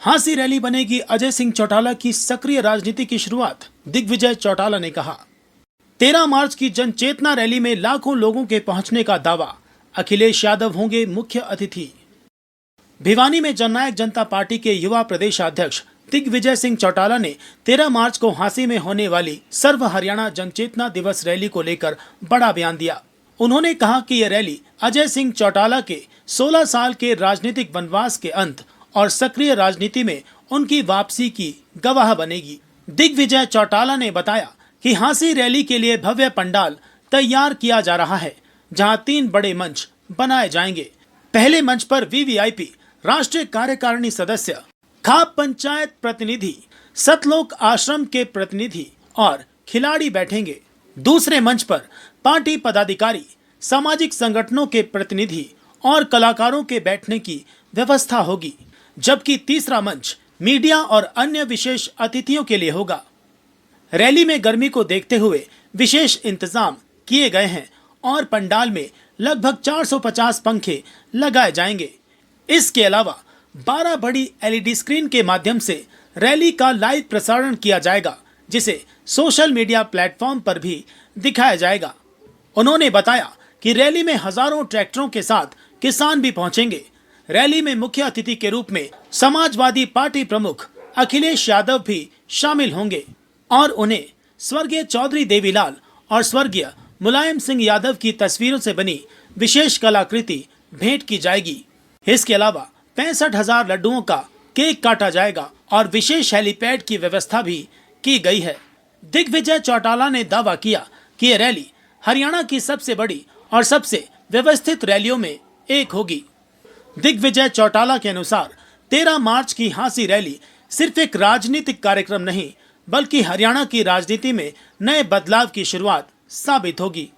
Hansi rally बनेगी अजय सिंह चौटाला की सक्रिय राजनीति की शुरुआत, दिग्विजय चौटाला ने कहा। 13 मार्च की जन चेतना रैली में लाखों लोगों के पहुंचने का दावा, अखिलेश यादव होंगे मुख्य अतिथि। भिवानी में जननायक जनता पार्टी के युवा प्रदेशाध्यक्ष दिग्विजय सिंह चौटाला ने 13 मार्च को हांसी में होने वाली सर्व हरियाणा जनचेतना दिवस रैली को लेकर बड़ा बयान दिया। उन्होंने कहा कि यह रैली अजय सिंह चौटाला के 16 साल के राजनीतिक वनवास के अंत और सक्रिय राजनीति में उनकी वापसी की गवाह बनेगी। दिग्विजय चौटाला ने बताया कि हांसी रैली के लिए भव्य पंडाल तैयार किया जा रहा है, जहां 3 बड़े मंच बनाए जाएंगे। पहले मंच पर वीवीआईपी, राष्ट्रीय कार्यकारिणी सदस्य, खाप पंचायत प्रतिनिधि, सतलोक आश्रम के प्रतिनिधि और खिलाड़ी बैठेंगे। दूसरे मंच पर पार्टी पदाधिकारी, सामाजिक संगठनों के प्रतिनिधि और कलाकारों के बैठने की व्यवस्था होगी, जबकि तीसरा मंच मीडिया और अन्य विशेष अतिथियों के लिए होगा। रैली में गर्मी को देखते हुए विशेष इंतजाम किए गए हैं और पंडाल में लगभग 450 पंखे लगाए जाएंगे। इसके अलावा 12 बड़ी एलईडी स्क्रीन के माध्यम से रैली का लाइव प्रसारण किया जाएगा, जिसे सोशल मीडिया प्लेटफॉर्म पर भी दिखाया जाएगा। उन्होंने बताया कि रैली में हजारों ट्रैक्टरों के साथ किसान भी पहुंचेंगे। रैली में मुख्य अतिथि के रूप में समाजवादी पार्टी प्रमुख अखिलेश यादव भी शामिल होंगे और उन्हें स्वर्गीय चौधरी देवीलाल और स्वर्गीय मुलायम सिंह यादव की तस्वीरों से बनी विशेष कलाकृति भेंट की जाएगी। इसके अलावा 65,000 लड्डुओं का केक काटा जाएगा और विशेष हेलीपैड की व्यवस्था भी की गई है। दिग्विजय चौटाला ने दावा किया कि यह रैली हरियाणा की सबसे बड़ी और सबसे व्यवस्थित रैलियों में एक होगी। दिग्विजय चौटाला के अनुसार 13 मार्च की हांसी रैली सिर्फ एक राजनीतिक कार्यक्रम नहीं, बल्कि हरियाणा की राजनीति में नए बदलाव की शुरुआत साबित होगी।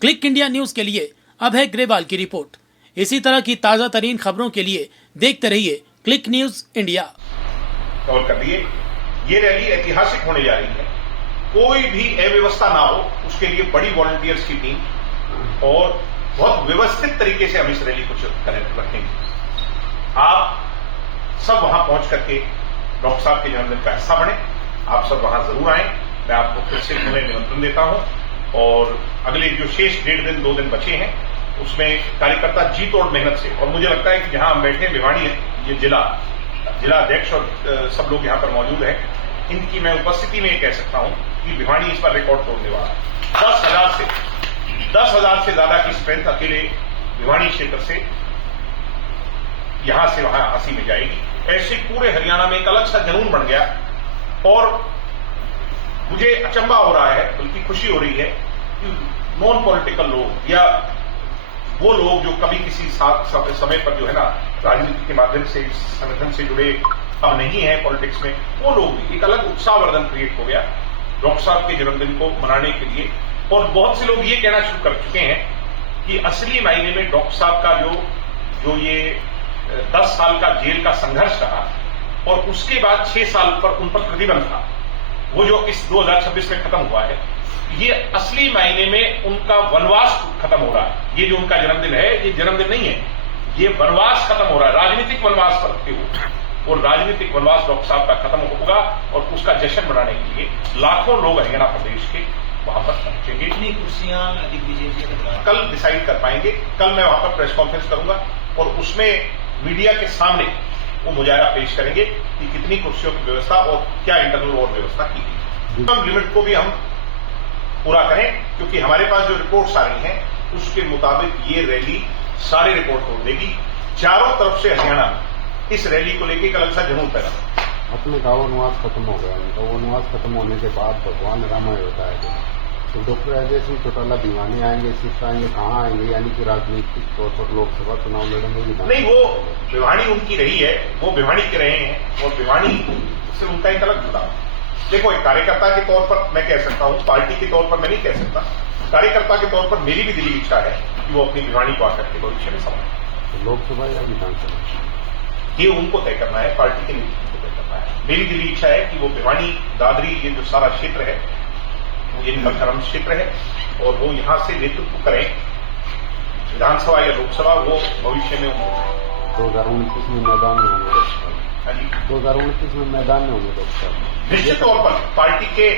क्लिक इंडिया न्यूज के लिए अभय ग्रेवाल की रिपोर्ट। इसी तरह की ताजा तरीन खबरों के लिए देखते रहिए क्लिक न्यूज इंडिया। कवर कर दिए, ये रैली ऐतिहासिक होने जा रही है। कोई भी अव्यवस्था ना हो, उसके लिए बड़ी वॉलंटियर्स की टीम और बहुत व्यवस्थित तरीके से हम इस रैली को रखेंगे। आप सब वहां पहुंच करके डॉक्टर साहब के जन्मदिन का हिस्सा बने। आप सब वहां जरूर आए। मैं आपको फिर से उन्हें निमंत्रण देता हूं और अगले जो शेष 1.5 दिन 2 दिन बचे हैं, उसमें कार्यकर्ता जी तोड़ मेहनत से, और मुझे लगता है कि जहां हम बैठे भिवानी, ये जिला अध्यक्ष और सब लोग यहां पर मौजूद हैं, इनकी मैं उपस्थिति में कह सकता हूं कि भिवानी इस पर रिकॉर्ड तोड़ने वाला है। 10,000 से ज्यादा की स्ट्रेंथ अकेले भिवानी क्षेत्र से यहां से वहां हांसी में जाएगी। ऐसे पूरे हरियाणा में एक अलग सा जुनून बन गया और मुझे अचंभा हो रहा है, बल्कि खुशी हो रही है कि नॉन पॉलिटिकल लोग या वो लोग जो कभी किसी समय पर जो है ना राजनीति के माध्यम से इस संगठन से जुड़े अब नहीं है पॉलिटिक्स में, वो लोग भी एक अलग उत्साहवर्धन क्रिएट हो गया डॉक्टर साहब के जन्मदिन को मनाने के लिए। और बहुत से लोग ये कहना शुरू कर चुके हैं कि असली मायने में डॉक्टर साहब का जो ये 10 साल का जेल का संघर्ष रहा और उसके बाद 6 साल पर उन पर प्रतिबंध था, वो जो इस 2026 में खत्म हुआ है, ये असली मायने में उनका वनवास खत्म हो रहा है। ये जो उनका जन्मदिन है, ये जन्मदिन नहीं है, ये वनवास खत्म हो रहा है, राजनीतिक वनवास करते हुए। और राजनीतिक वनवास डॉक्टर साहब का खत्म होगा और उसका जश्न मनाने के लिए लाखों लोग हरियाणा प्रदेश के वहां पर पहुंचेंगे। कितनी कुर्सियां दिग्विजय जी कल डिसाइड कर पाएंगे। कल मैं वहां पर प्रेस कॉन्फ्रेंस करूंगा और उसमें मीडिया के सामने वो मुजाहरा पेश करेंगे कि कितनी कुर्सियों की व्यवस्था और क्या इंटरनल और व्यवस्था की गई। कम लिमिट को भी हम पूरा करें, क्योंकि हमारे पास जो रिपोर्ट्स आ रही हैं उसके मुताबिक ये रैली सारे रिकॉर्ड तोड़ देगी। चारों तरफ से हरियाणा में इस रैली को लेकर एक अलग सा जुनून पैदा अपने का वनवास खत्म हो गया। उनका वनवास खत्म होने के बाद भगवान रामायण होता है। तो डॉक्टर अजय सिंह चौटाला भिवानी आएंगे, सिर्फ आएंगे, कहाँ आएंगे? यानी कि राजनीतिक तौर पर लोकसभा चुनाव लड़ेंगे? नहीं, वो भिवानी उनकी रही है, वो भिवानी के रहे हैं और भिवानी से उनका एक अलग जुड़ाव। देखो, एक कार्यकर्ता के तौर पर मैं कह सकता हूँ, पार्टी के तौर पर मैं नहीं कह सकता। कार्यकर्ता के तौर पर मेरी भी दिली इच्छा है कि वो अपनी भिवानी को आकर के भविष्य में संभाले। लोकसभा या विधानसभा, ये उनको तय करना है, पार्टी के नेतृत्व को तय करना है। मेरी दिली इच्छा है कि वो भिवानी, दादरी, ये जो सारा क्षेत्र है, ये नलकरम क्षेत्र है और वो यहां से नेतृत्व करें, विधानसभा या लोकसभा, वो भविष्य में 2029 में मैदान में होंगे। हाँ जी, 2029 में मैदान में होंगे डॉक्टर साहब। निश्चित तौर पर पार्टी के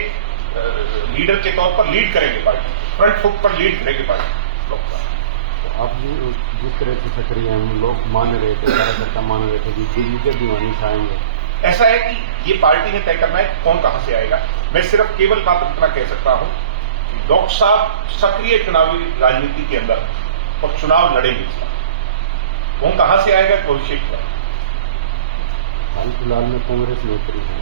लीडर के तौर पर लीड करेंगे, पार्टी फ्रंट फुट पर लीड करेंगे पार्टी डॉक्टर साहब। आप जिस तरह से सक्रिय हैं, लोग मान रहे थे, कार्यकर्ता मान रहे थे कि दिल्ली के दीवानी से आएंगे। ऐसा है कि ये पार्टी ने तय करना है कौन कहां से आएगा। मैं सिर्फ केवल मात्र इतना कह सकता हूं कि डॉक्टर साहब सक्रिय चुनावी राजनीति के अंदर और चुनाव लड़ेंगे। कौन कहां से आएगा भविष्य का। हाल फिलहाल में कांग्रेस नेत्री हैं,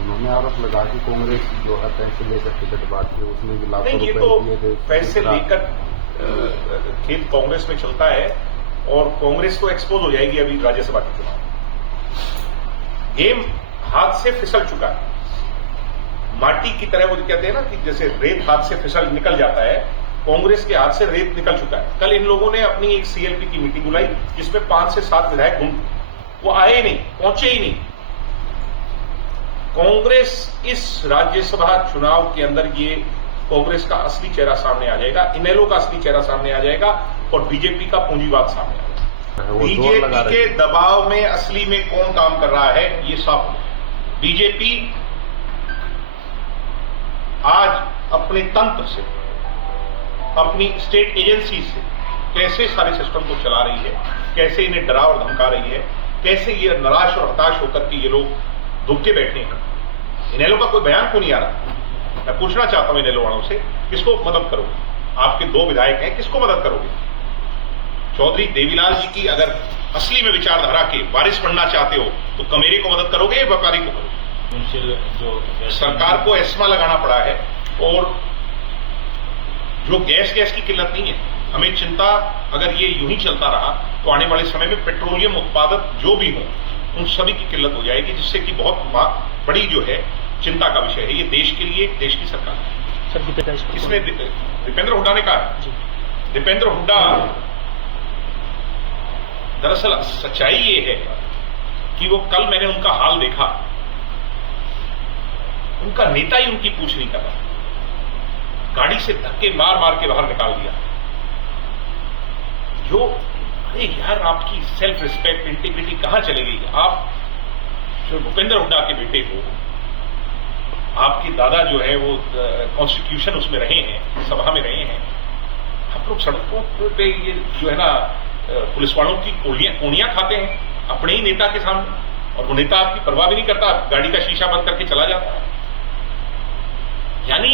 उन्होंने आरोप लगा कि कांग्रेस जो है पैसे लेकर टिकट बांटती है, उसमें भी लाखों ये रुपए तो दिए थे। पैसे लेकर खेल कांग्रेस में चलता है और कांग्रेस तो एक्सपोज हो जाएगी अभी राज्यसभा के चुनाव। गेम हाथ से फिसल चुका है, माटी की तरह। वो कहते हैं ना कि जैसे रेत हाथ से फिसल निकल जाता है, कांग्रेस के हाथ से रेत निकल चुका है। कल इन लोगों ने अपनी एक सीएलपी की मीटिंग बुलाई जिसमें 5 से 7 विधायक घूम, वो आए नहीं, पहुंचे ही नहीं। कांग्रेस इस राज्यसभा चुनाव के अंदर ये कांग्रेस का असली चेहरा सामने आ जाएगा, इनेलो का असली चेहरा सामने आ जाएगा और बीजेपी का पूंजीवाद सामने आ जाएगा। बीजेपी के दबाव में असली में कौन काम कर रहा है ये साफ। बीजेपी आज अपने तंत्र से, अपनी स्टेट एजेंसी से कैसे सारे सिस्टम को चला रही है, कैसे इन्हें डरा और धमका रही है, कैसे ये निराश और हताश होकर के ये लोग दुबके बैठे हैं। इनेलो का कोई बयान क्यों नहीं आ रहा। मैं पूछना चाहता हूं इनेलो वालों से, किसको मदद करोगे। आपके 2 विधायक हैं, किसको मदद करोगे। चौधरी देवीलाल जी की अगर असली में विचारधारा के वारिस बनना चाहते हो तो कमेरे को मदद करोगे या व्यापारी को करोगे। जो सरकार को एस्मा लगाना पड़ा है और जो गैस की किल्लत नहीं है। हमें चिंता, अगर ये यूं ही चलता रहा तो आने वाले समय में पेट्रोलियम उत्पादक जो भी हों उन सभी की किल्लत हो जाएगी, जिससे कि बहुत बड़ी जो है चिंता का विषय है ये देश के लिए, देश की सरकार है। सर इसमें दीपेंद्र हुड्डा ने कहा, दीपेंद्र हुड्डा दरअसल सच्चाई ये है कि वो कल मैंने उनका हाल देखा, उनका नेता ही उनकी पूछ नहीं कर रहा, गाड़ी से धक्के मार मार के बाहर निकाल दिया। जो अरे यार आपकी सेल्फ रिस्पेक्ट, इंटीग्रिटी कहां चले गई। आप जो भूपेंद्र हुड्डा के बेटे हो, आपके दादा जो है वो कॉन्स्टिट्यूशन उसमें रहे हैं, सभा में रहे हैं, आप लोग सड़कों पे ये जो है ना पुलिस वालों की कोड़ियां खाते हैं अपने ही नेता के सामने, और वो नेता आपकी परवाह भी नहीं करता, गाड़ी का शीशा बंद करके चला जाता है। यानी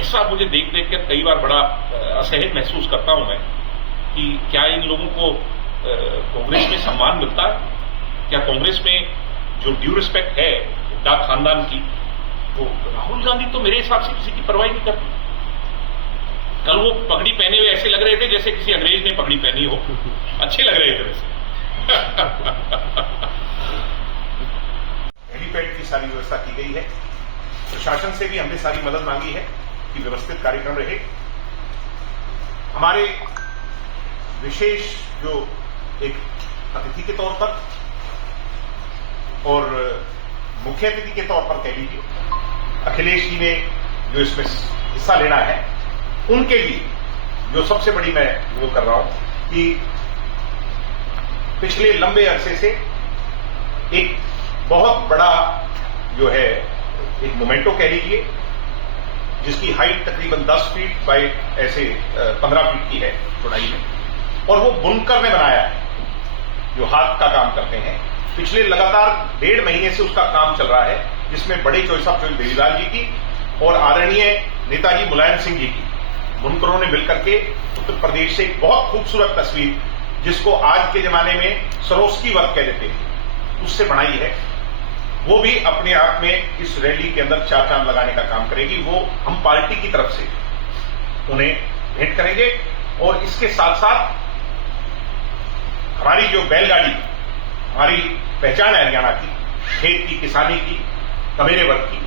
ऐसा मुझे देख देख कर कई बार बड़ा असहज महसूस करता हूं मैं कि क्या इन लोगों को कांग्रेस में सम्मान मिलता है। क्या कांग्रेस में जो ड्यू रिस्पेक्ट है हुड्डा खानदान की, तो राहुल गांधी तो मेरे हिसाब से किसी की परवाह नहीं करती। कल वो पगड़ी पहने हुए ऐसे लग रहे थे जैसे किसी अंग्रेज ने पगड़ी पहनी हो, अच्छे लग रहे थे वैसे। हेलीपैड की सारी व्यवस्था की गई है, प्रशासन से भी हमने सारी मदद मांगी है कि व्यवस्थित कार्यक्रम रहे। हमारे विशेष जो एक अतिथि के तौर पर और मुख्य अतिथि के तौर पर कह लीजिए, अखिलेश जी ने जो इसमें हिस्सा लेना है, उनके लिए जो सबसे बड़ी मैं वो कर रहा हूं कि पिछले लंबे अरसे से एक बहुत बड़ा जो है एक मोमेंटो कह लीजिए, जिसकी हाइट तकरीबन 10 फीट बाय ऐसे 15 फीट की है चौड़ाई में, और वो बुनकर ने बनाया है जो हाथ का काम करते हैं। पिछले लगातार 1.5 महीने से उसका काम चल रहा है, जिसमें बड़े चॉइस ऑफ देवीलाल जी की और आदरणीय नेताजी मुलायम सिंह जी की बुनकरों ने मिलकर के उत्तर प्रदेश से एक बहुत खूबसूरत तस्वीर, जिसको आज के जमाने में सरोस्की वर्क कह देते हैं, उससे बनाई है। वो भी अपने आप में इस रैली के अंदर 4 चांद लगाने का काम करेगी। वो हम पार्टी की तरफ से उन्हें भेंट करेंगे और इसके साथ साथ हमारी जो बैलगाड़ी, हमारी पहचान है हरियाणा की, खेत की, किसानी की, कमेरे वर्ग की,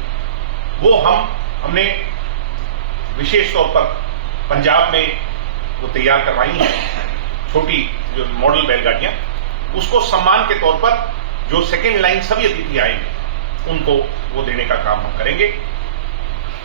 वो हमने विशेष तौर पर पंजाब में वो तैयार करवाई हैं, छोटी जो मॉडल बैलगाड़ियां, उसको सम्मान के तौर पर जो सेकेंड लाइन सभी अतिथि आएंगे उनको वो देने का काम हम करेंगे।